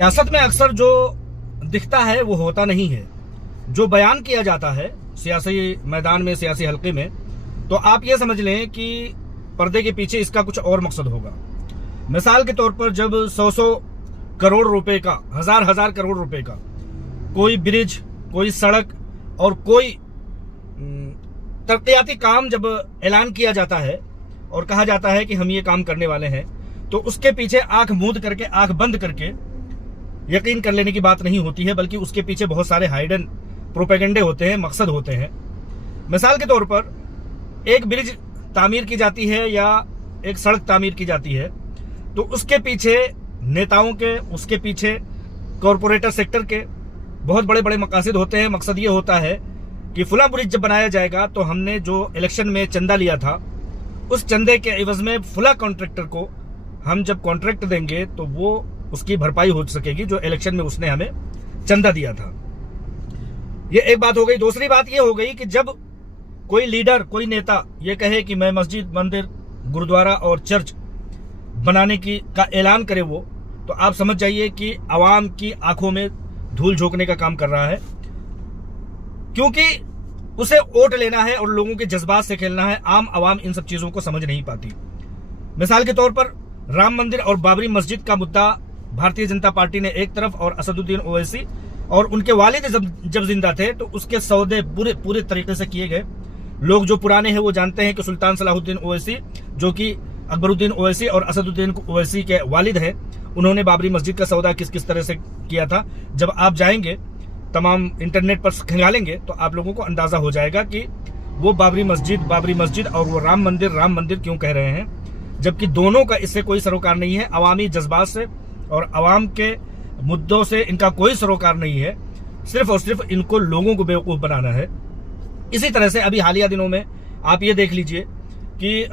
सियासत में अक्सर जो दिखता है वो होता नहीं है। जो बयान किया जाता है सियासी मैदान में, सियासी हल्के में, तो आप ये समझ लें कि पर्दे के पीछे इसका कुछ और मकसद होगा। मिसाल के तौर पर जब 100 करोड़ रुपए का, हजार करोड़ रुपए का कोई ब्रिज, कोई सड़क और कोई तरक्याती काम जब ऐलान किया जाता है और कहा जाता है कि हम ये काम करने वाले हैं, तो उसके पीछे आंख मूंद करके, आंख बंद करके यकीन कर लेने की बात नहीं होती है, बल्कि उसके पीछे बहुत सारे हाइडन प्रोपेगेंडे होते हैं, मकसद होते हैं। मिसाल के तौर पर एक ब्रिज तामीर की जाती है या एक सड़क तामीर की जाती है, तो उसके पीछे नेताओं के, उसके पीछे कॉरपोरेटर सेक्टर के बहुत बड़े बड़े मकासद होते हैं। मकसद ये होता है कि फुला ब्रिज जब बनाया जाएगा तो हमने जो इलेक्शन में चंदा लिया था, उस चंदे के एवज में फुला कॉन्ट्रैक्टर को हम जब कॉन्ट्रैक्ट देंगे तो वो उसकी भरपाई हो सकेगी जो इलेक्शन में उसने हमें चंदा दिया था। ये एक बात हो गई। दूसरी बात ये हो गई कि जब कोई लीडर, कोई नेता ये कहे कि मैं मस्जिद, मंदिर, गुरुद्वारा और चर्च बनाने का ऐलान करे वो, तो आप समझ जाइए कि आवाम की आंखों में धूल झोंकने का काम कर रहा है, क्योंकि उसे वोट लेना है और लोगों के जज्बात से खेलना है। आम आवाम इन सब चीजों को समझ नहीं पाती। मिसाल के तौर पर राम मंदिर और बाबरी मस्जिद का मुद्दा भारतीय जनता पार्टी ने एक तरफ, और असदुद्दीन ओवैसी और उनके वालिद जब जिंदा थे तो उसके सौदे पूरे तरीके से किए गए। लोग जो पुराने हैं वो जानते हैं कि सुल्तान सलाहुद्दीन ओवैसी, जो कि अकबरुद्दीन ओवैसी और असदुद्दीन ओवैसी के वालिद हैं, उन्होंने बाबरी मस्जिद का सौदा किस किस तरह से किया था। जब आप जाएंगे, तमाम इंटरनेट पर खंगालेंगे, तो आप लोगों को अंदाजा हो जाएगा कि वो बाबरी मस्जिद और वो राम मंदिर क्यों कह रहे हैं, जबकि दोनों का इससे कोई सरोकार नहीं है। अवामी जज्बात से और अवाम के मुद्दों से इनका कोई सरोकार नहीं है। सिर्फ और सिर्फ इनको लोगों को बेवकूफ बनाना है। इसी तरह से अभी हालिया दिनों में आप ये देख लीजिए कि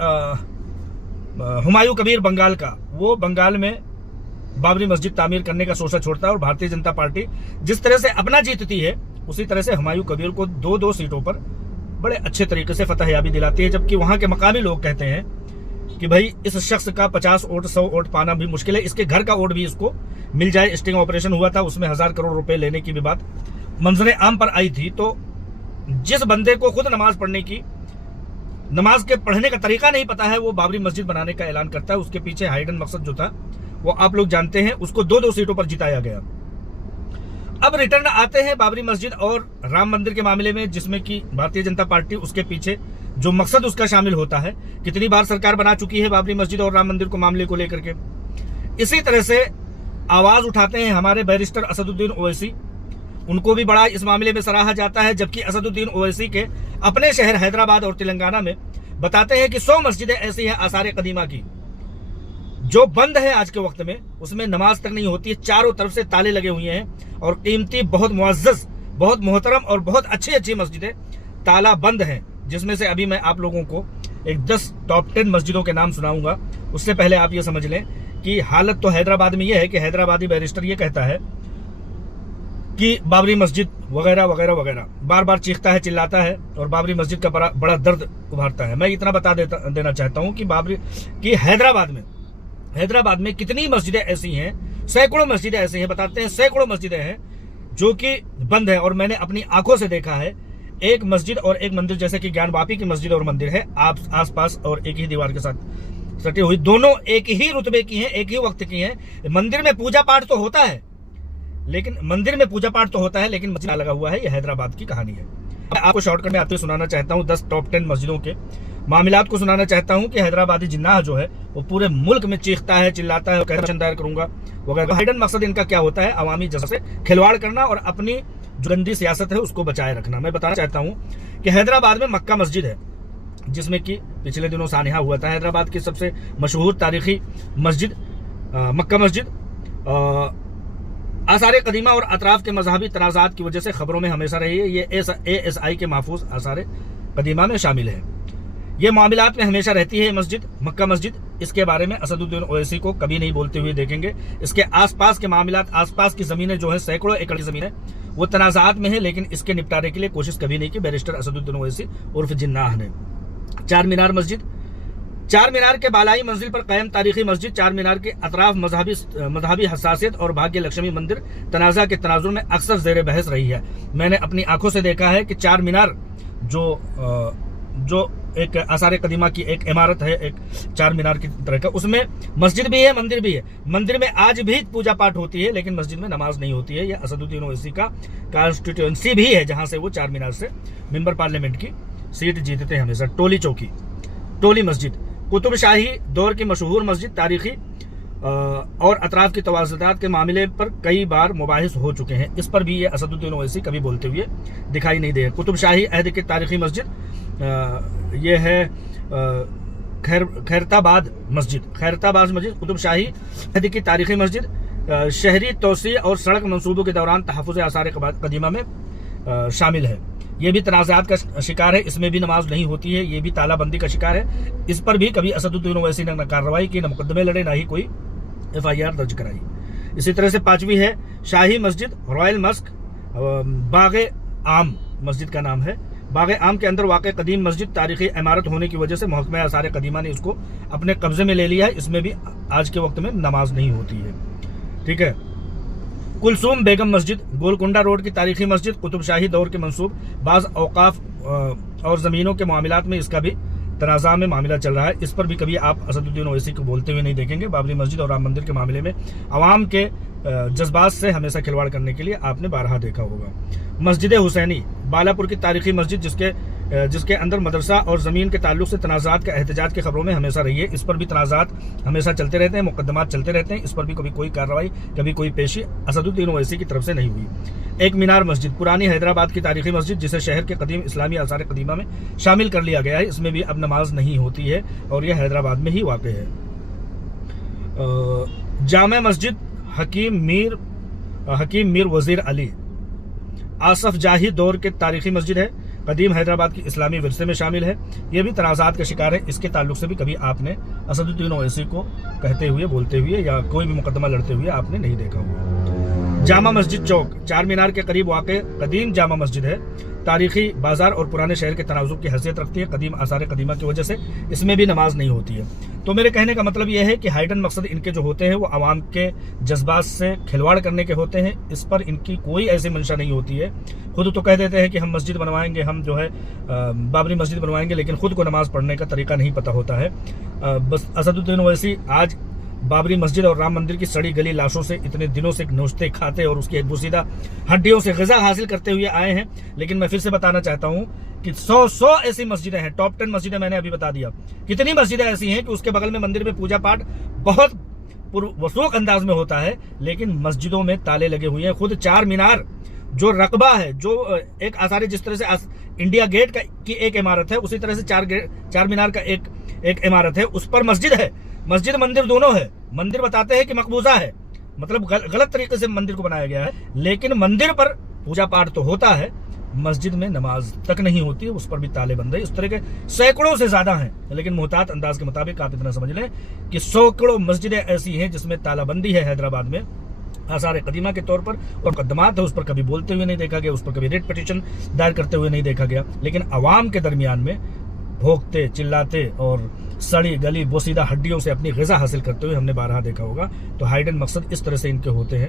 हुमायूं कबीर बंगाल का, वो बंगाल में बाबरी मस्जिद तामीर करने का सोचा छोड़ता है, और भारतीय जनता पार्टी जिस तरह से अपना जीतती है, उसी तरह से हुमायूं कबीर को 2-2 सीटों पर बड़े अच्छे तरीके से फतहयाबी दिलाती है। जबकि वहां के मकामी लोग कहते हैं कि भाई इस शख्स का 50 वोट, 100 वोट पाना भी मुश्किल है, इसके घर का वोट भी इसको मिल जाए। स्टिंग ऑपरेशन हुआ था, उसमें 1000 करोड़ रुपए लेने की भी बात मंजरे आम पर आई थी। तो जिस बंदे को खुद नमाज के पढ़ने का तरीका नहीं पता है, वो बाबरी मस्जिद बनाने का ऐलान करता है। उसके पीछे हाइडन मकसद जो था वो आप लोग जानते हैं। उसको 2-2 सीटों पर जिताया गया। अब रिटर्न आते हैं बाबरी मस्जिद और राम मंदिर के मामले में, जिसमें कि भारतीय जनता पार्टी, उसके पीछे जो मकसद उसका शामिल होता है। कितनी बार सरकार बना चुकी है बाबरी मस्जिद और राम मंदिर को मामले को लेकर के। इसी तरह से आवाज उठाते हैं हमारे बैरिस्टर असदुद्दीन ओवैसी, उनको भी बड़ा इस मामले में सराहा जाता है। जबकि असदुद्दीन ओवैसी के अपने शहर हैदराबाद और तेलंगाना में बताते हैं कि 100 मस्जिदें ऐसी हैं आसार कदीमा की जो बंद है आज के वक्त में, उसमें नमाज तक नहीं होती है। चारों तरफ से ताले लगे हुए हैं और कीमती, बहुत मुअज्जज, बहुत मोहतरम और बहुत अच्छी मस्जिदें ताला बंद हैं, जिसमें से अभी मैं आप लोगों को एक 10 टॉप 10 मस्जिदों के नाम सुनाऊंगा। उससे पहले आप ये समझ लें कि हालत तो हैदराबाद में यह है कि हैदराबादी बैरिस्टर ये कहता है कि बाबरी मस्जिद वगैरह वगैरह वगैरह, बार बार चीखता है, चिल्लाता है और बाबरी मस्जिद का बड़ा दर्द उभारता है। मैं इतना बता देना चाहता हूं कि हैदराबाद में कितनी मस्जिदें ऐसी हैं, सैकड़ों मस्जिदें ऐसी हैं, बताते हैं सैकड़ों मस्जिदें हैं जो कि बंद है। और मैंने अपनी आंखों से देखा है, एक मस्जिद और एक मंदिर, जैसे कि ज्ञानवापी की मस्जिद और मंदिर है आसपास और एक ही दीवार के साथ सटी हुई, दोनों एक ही रुतबे की हैं, एक ही वक्त की हैं। मंदिर में पूजा पाठ तो होता है, लेकिन मस्जिद लगा हुआ है। यह हैदराबाद की कहानी है। आपको शॉर्टकट में आते हुए सुनाना चाहता हूँ 10 टॉप 10 मस्जिदों के मामलात को सुनाना चाहता हूँ कि हैदराबादी जिन्नाह जो है वो पूरे मुल्क में चीखता है, चिल्लाता है, कहता है दायर करूंगा वगैरह। हाइडन मकसद इनका क्या होता है? अवामी जज्बे से खिलवाड़ करना और अपनी जो गंदी सियासत है उसको बचाए रखना। मैं बताना चाहता हूँ कि हैदराबाद में मक्का मस्जिद है, जिसमें कि पिछले दिनों सानिहा हुआ था। हैदराबाद की सबसे मशहूर तारीखी मस्जिद मक्का मस्जिद आसार कदीमा और अतराफ के मजहबी तनाज़ात की वजह से खबरों में हमेशा रही है। ये ASI के महफूज आसार कदीमा में शामिल है। ये मामलात में हमेशा रहती है मस्जिद, मक्का मस्जिद। इसके बारे में असदुद्दीन ओवैसी को कभी नहीं बोलते हुए देखेंगे। इसके आसपास के मामलात, आसपास की जमीनें जो है, सैकड़ों एकड़ की जमीन है, वो तनाज़ात में है, लेकिन इसके निपटारे के लिए कोशिश कभी नहीं की बैरिस्टर असदुद्दीन ओवैसी उर्फ जिन्नाह ने। चार मीनार मस्जिद, चार मीनार के बालाई मंजिल पर कायम तारीखी मस्जिद चार मीनार के अतराफ मजहबी हसासियत और भाग्य लक्ष्मी मंदिर तनाज़ा के तनाजुर में अक्सर जेर बहस रही है। मैंने अपनी आंखों से देखा है कि चार मीनार जो एक आसार कदीमा की एक इमारत है, एक चार मीनार की तरह का, उसमें मस्जिद भी है, मंदिर भी है। मंदिर में आज भी पूजा पाठ होती है, लेकिन मस्जिद में नमाज नहीं होती है। यह असदुद्दीन ओवैसी का कॉन्स्टिट्यूएंसी भी है, जहां से वो चार मीनार से मेंबर पार्लियामेंट की सीट जीतते हैं हमेशा। टोली मस्जिद कुतुब शाही दौर की मशहूर मस्जिद, तारीखी और अतराफ की तवाज़ुनात के मामले पर कई बार मुबाहिस हो चुके हैं। इस पर भी ये असदुद्दीन ओवैसी कभी बोलते हुए दिखाई नहीं दे। कुतुब शाही अहद की तारीखी मस्जिद ये है खैरताबाद मस्जिद कुतुब शाही अहद की तारीखी मस्जिद शहरी तोसी और सड़क मंसूबों के दौरान तहफ़्फ़ुज़ आसार कदीमा में शामिल है। ये भी तनाज़ात का शिकार है, इसमें भी नमाज नहीं होती है। ये भी तालाबंदी का शिकार है। इस पर भी कभी असदुद्दीन ओवैसी ने न कार्रवाई की, न मुकदमे लड़े, ना ही कोई FIR दर्ज कराई। इसी तरह से पांचवी है शाही मस्जिद रॉयल मस्क बागे आम मस्जिद का नाम है। बागे आम के अंदर वाक़ कदीम मस्जिद तारीखी इमारत होने की वजह से महकमा आसार कदीमा ने इसको अपने कब्जे में ले लिया है। इसमें भी आज के वक्त में नमाज नहीं होती है। ठीक है। कुलसूम बेगम मस्जिद गोलकुंडा रोड की तारीखी मस्जिद कुतुब शाही दौर के मंसूब बाज़ औकाफ और ज़मीनों के मामलात में इसका भी तनाज़ा में मामला चल रहा है। इस पर भी कभी आप असदुद्दीन ओवैसी को बोलते हुए नहीं देखेंगे। बाबरी मस्जिद और राम मंदिर के मामले में अवाम के जज्बात से हमेशा खिलवाड़ करने के लिए आपने बारहा देखा होगा। मस्जिद हुसैनी बालापुर की तारीखी मस्जिद जिसके अंदर मदरसा और ज़मीन के ताल्लुक से तनाज़ात का एहतजाज की खबरों में हमेशा रही है। इस पर भी तनाज़ात हमेशा चलते रहते हैं, मुकदमात चलते रहते हैं। इस पर भी कभी कोई कार्रवाई, कभी कोई पेशी असदुद्दीन ओवैसी की तरफ से नहीं हुई। एक मीनार मस्जिद पुरानी हैदराबाद की तारीखी मस्जिद जिसे शहर के कदीम इस्लामी आसार कदीमा में शामिल कर लिया गया है। इसमें भी अब नमाज नहीं होती है और यह हैदराबाद में ही वाक़ है। जामा मस्जिद हकीम मीर वजीर अली आसफ जाही दौर के तारीखी मस्जिद है, कदीम हैदराबाद की इस्लामी विरसे में शामिल है। यह भी तनाज़ात का शिकार है। इसके ताल्लुक से भी कभी आपने असदुद्दीन ओवैसी को कहते हुए, बोलते हुए या कोई भी मुकदमा लड़ते हुए आपने नहीं देखा हुआ। जामा मस्जिद चौक चार मीनार के करीब वाक़ कदीम जामा मस्जिद है। तारीखी बाजार और पुराने शहर के तनाजुब की हैसियत रखती है। कदीम आसार कदीमा की वजह से इसमें भी नमाज नहीं होती है। तो मेरे कहने का मतलब यह है कि हाइडन मकसद इनके जो होते हैं वो आवाम के जज्बात से खिलवाड़ करने के होते हैं। इस पर इनकी कोई ऐसी मंशा नहीं होती है। खुद तो कह देते हैं कि हम मस्जिद बनवाएंगे, हम जो है बाबरी मस्जिद बनवाएंगे, लेकिन खुद को नमाज पढ़ने का तरीका नहीं पता होता है। बस असदुद्दीन ओवैसी आज बाबरी मस्जिद और राम मंदिर की सड़ी गली लाशों से इतने दिनों से नोचते खाते और उसकी बोसीदा हड्डियों से ग़िज़ा हासिल करते हुए आए हैं। लेकिन मैं फिर से बताना चाहता हूं कि 100 ऐसी मस्जिदें हैं। टॉप 10 मस्जिदें मैंने अभी बता दिया। कितनी मस्जिदें ऐसी हैं कि उसके बगल में मंदिर में पूजा पाठ बहुत पुरवसूख अंदाज में होता है, लेकिन मस्जिदों में ताले लगे हुए हैं। खुद चार मीनार जो रकबा है, जो एक आसार जिस तरह से इंडिया गेट की एक इमारत है, उसी तरह से चार मीनार का एक इमारत है, उस पर मस्जिद है। मस्जिद मंदिर दोनों है। मंदिर बताते हैं कि मकबूजा है, मतलब गलत तरीके से मंदिर को बनाया गया है, लेकिन मंदिर पर पूजा पाठ तो होता है, मस्जिद में नमाज तक नहीं होती है, उस पर भी ताले बंद है। इस तरह के सैकड़ों से ज्यादा हैं, लेकिन मुहतात अंदाज के मुताबिक आप इतना समझ लें कि सैकड़ों मस्जिदें ऐसी हैं जिसमें तालाबंदी है हैदराबाद में आसार कदीमा के तौर पर, और मुकदमात है उस पर कभी बोलते हुए नहीं देखा गया, उस पर कभी रेट पिटीशन दायर करते हुए नहीं देखा गया। लेकिन अवाम के दरमियान में भोगते, चिल्लाते और सड़ी गली बोसीदा हड्डियों से अपनी ग़िज़ा हासिल करते हुए हमने बारहा देखा होगा। तो हाइडन मकसद इस तरह से इनके होते हैं।